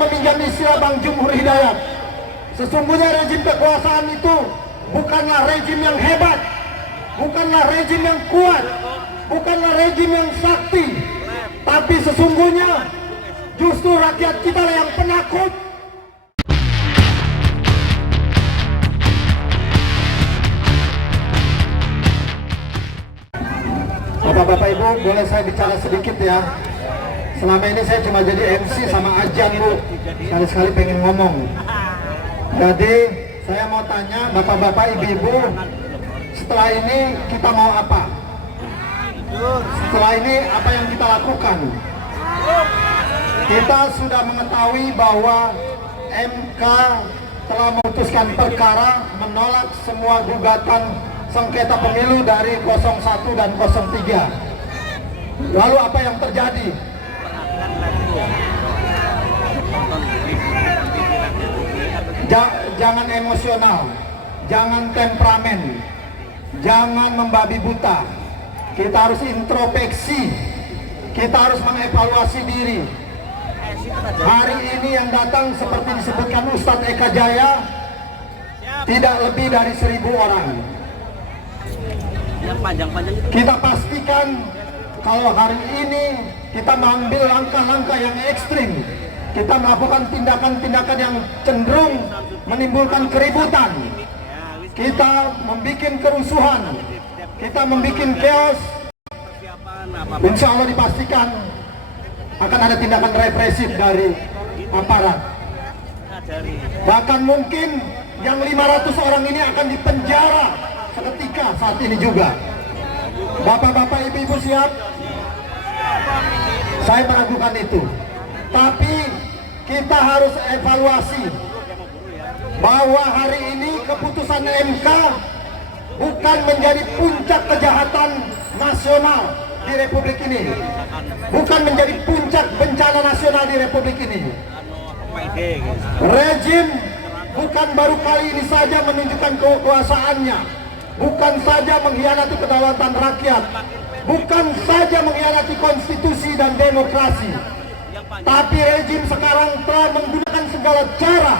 meminjam istilah Bang Jumhur Hidayat. Sesungguhnya rejim kekuasaan itu bukanlah rejim yang hebat, bukanlah rejim yang kuat, bukanlah rejim yang sakti, tapi sesungguhnya justru rakyat kita yang penakut. Bapak-bapak Ibu, boleh saya bicara sedikit ya. Selama ini saya cuma jadi MC sama Ajan, Bu. Sekali-sekali pengen ngomong. Jadi saya mau tanya bapak-bapak, ibu-ibu, setelah ini kita mau apa? Setelah ini apa yang kita lakukan? Kita sudah mengetahui bahwa MK telah memutuskan perkara menolak semua gugatan sengketa pemilu dari 01 dan 03. Lalu apa yang terjadi? Jangan emosional, jangan temperamen, jangan membabi buta. Kita harus introspeksi, kita harus mengevaluasi diri. Hari ini yang datang seperti disebutkan Ustadz Eka Jaya, tidak lebih dari 1000 orang. Kita pastikan kalau hari ini kita mengambil langkah-langkah yang ekstrim, kita melakukan tindakan-tindakan yang cenderung menimbulkan keributan, kita membuat kerusuhan, kita membuat chaos, insya Allah dipastikan akan ada tindakan represif dari aparat. Bahkan mungkin yang 500 orang ini akan dipenjara seketika saat ini juga. Bapak-bapak, ibu-ibu siap? Saya meragukan itu. Tapi kita harus evaluasi bahwa hari ini keputusan MK bukan menjadi puncak kejahatan nasional di Republik ini, bukan menjadi puncak bencana nasional di Republik ini. Rejim bukan baru kali ini saja menunjukkan kekuasaannya, bukan saja mengkhianati kedaulatan rakyat, bukan saja mengkhianati konstitusi dan demokrasi, tapi rejim sekarang telah menggunakan segala cara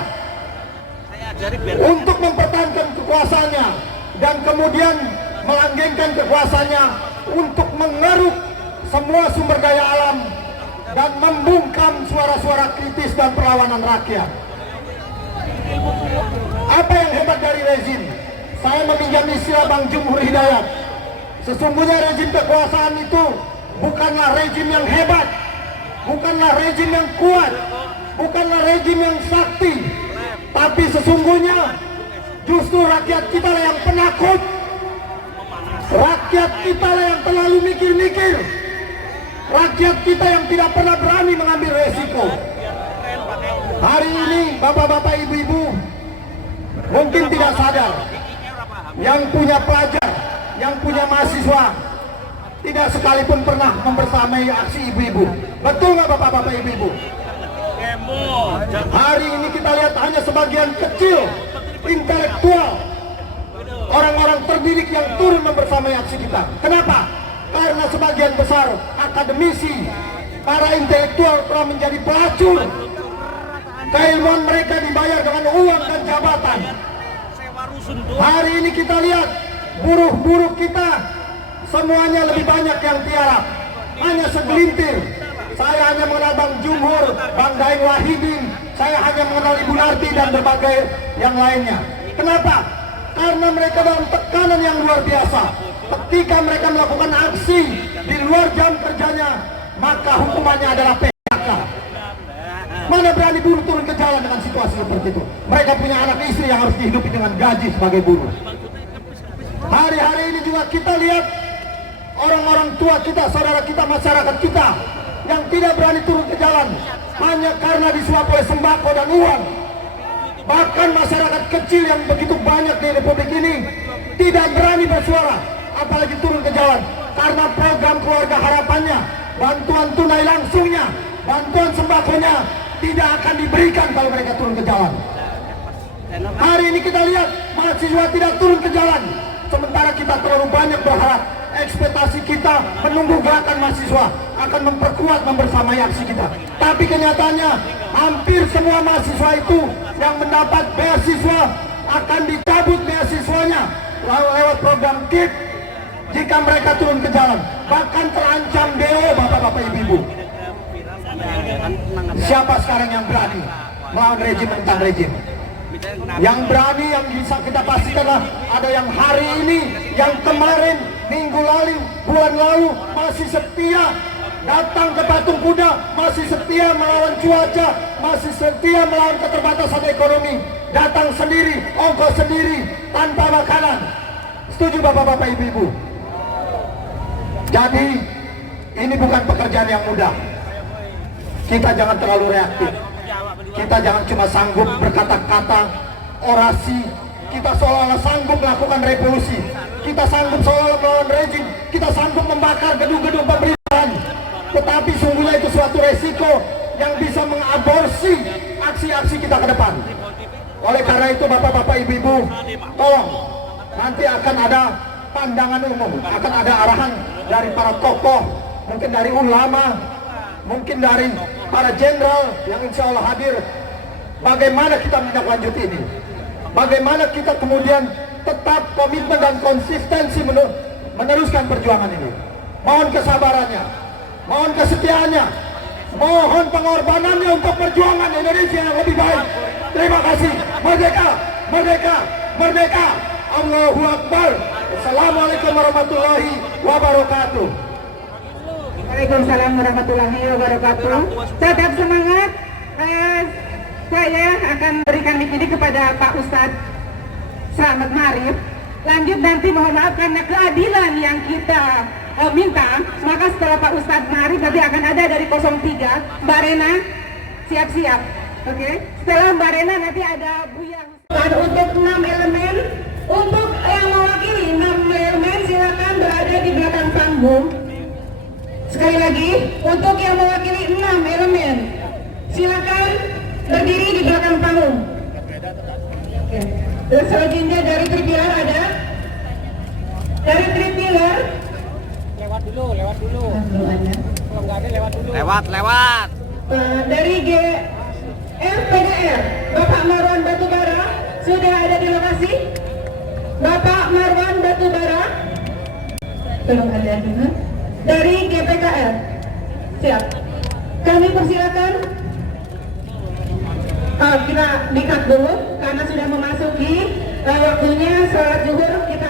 untuk mempertahankan kekuasaannya dan kemudian melanggengkan kekuasaannya untuk mengeruk semua sumber daya alam dan membungkam suara-suara kritis dan perlawanan rakyat. Apa yang hebat dari rezim? Saya meminjam istilah Bang Jumhur Hidayat. Sesungguhnya rejim kekuasaan itu bukanlah rejim yang hebat, bukanlah rejim yang kuat, bukanlah rejim yang sakti, tapi sesungguhnya justru rakyat kita yang penakut. Rakyat kita yang terlalu mikir-mikir, rakyat kita yang tidak pernah berani mengambil resiko. Hari ini bapak-bapak, ibu-ibu mungkin tidak sadar, yang punya pelajar, yang punya mahasiswa tidak sekalipun pernah membersamai aksi ibu-ibu. Betul nggak bapak-bapak, ibu-ibu? Hari ini kita lihat hanya sebagian kecil intelektual, orang-orang terdidik yang turun membersamai aksi kita. Kenapa? Karena sebagian besar akademisi, para intelektual telah menjadi pelacur. Keilmuan mereka dibayar dengan uang dan jabatan. Hari ini kita lihat buruh-buruh kita semuanya lebih banyak yang tiarap, hanya segelintir. Saya hanya mengenal Bang Jumhur, Bang Daeng Wahidin, saya hanya mengenal Ibu Narti dan berbagai yang lainnya. Kenapa? Karena mereka dalam tekanan yang luar biasa. Ketika mereka melakukan aksi di luar jam kerjanya, maka hukumannya adalah PHK. Mana berani buruh turun ke jalan dengan situasi seperti itu? Mereka punya anak istri yang harus dihidupi dengan gaji sebagai buruh. Hari-hari ini juga kita lihat orang-orang tua kita, saudara kita, masyarakat kita yang tidak berani turun ke jalan hanya karena disuap oleh sembako dan uang. Bahkan masyarakat kecil yang begitu banyak di Republik ini tidak berani bersuara, apalagi turun ke jalan, karena program keluarga harapannya, bantuan tunai langsungnya, bantuan sembakonya tidak akan diberikan kalau mereka turun ke jalan. Hari ini kita lihat mahasiswa tidak turun ke jalan, sementara kita terlalu banyak berharap ekspektasi kita menunggu gerakan mahasiswa akan memperkuat membersamai aksi kita. Tapi kenyataannya hampir semua mahasiswa itu yang mendapat beasiswa akan dicabut beasiswanya lewat program KIP jika mereka turun ke jalan, bahkan terancam DO. Bapak-bapak, ibu-ibu, siapa sekarang yang berani melawan rejim mentang rejim? Yang berani, yang bisa kita pastikan ada yang hari ini, yang kemarin, minggu lalu, bulan lalu masih setia datang ke Patung Kuda, masih setia melawan cuaca, masih setia melawan keterbatasan ekonomi, datang sendiri, ongkos sendiri, tanpa makanan. Setuju bapak-bapak, ibu-ibu? Jadi ini bukan pekerjaan yang mudah. Kita jangan terlalu reaktif. Kita jangan cuma sanggup berkata-kata, orasi. Kita seolah-olah sanggup melakukan revolusi. Kita sanggup seolah-olah melawan rejim. Kita sanggup membakar gedung-gedung pemerintahan. Tetapi sungguhnya itu suatu resiko yang bisa mengaborsi aksi-aksi kita ke depan. Oleh karena itu bapak-bapak, ibu-ibu, tolong, nanti akan ada pandangan umum, akan ada arahan dari para tokoh, mungkin dari ulama, mungkin dari para jenderal yang insya Allah hadir. Bagaimana kita menindaklanjuti ini? Bagaimana kita kemudian tetap komitmen dan konsistensi meneruskan perjuangan ini? Mohon kesabarannya, mohon kesetiaannya, mohon pengorbanannya untuk perjuangan Indonesia yang lebih baik. Terima kasih. Merdeka, merdeka, merdeka. Allahu Akbar. Assalamualaikum warahmatullahi wabarakatuh. Waalaikumsalam warahmatullahi wabarakatuh. Tetap semangat. Saya akan berikan mic ini kepada Pak Ustadz Selamat Ma'arif. Lanjut nanti, mohon maaf karena keadilan yang kita minta, maka setelah Pak Ustadz Ma'arif nanti akan ada dari 03 Mbak Rena, siap-siap. Oke. Setelah Mbak Rena nanti ada Buya. Dan untuk 6 elemen, untuk yang mewakili 6 elemen silakan berada di belakang panggung. Sekali lagi, untuk yang mewakili 6 elemen, silakan berdiri di belakang panggung. Oke. Dan selanjutnya dari Tripilar ada. Dari Tripilar. Lewat dulu. Belum ada. Kalau nggak ada lewat dulu. Lewat. Dari GFPDR, Bapak Marwan Batubara sudah ada di lokasi. Bapak Marwan Batubara belum ada juga. Dari GPKR siap. Kami persilakan. Kita dikat dulu karena sudah memasuki waktunya sholat zuhur. Kita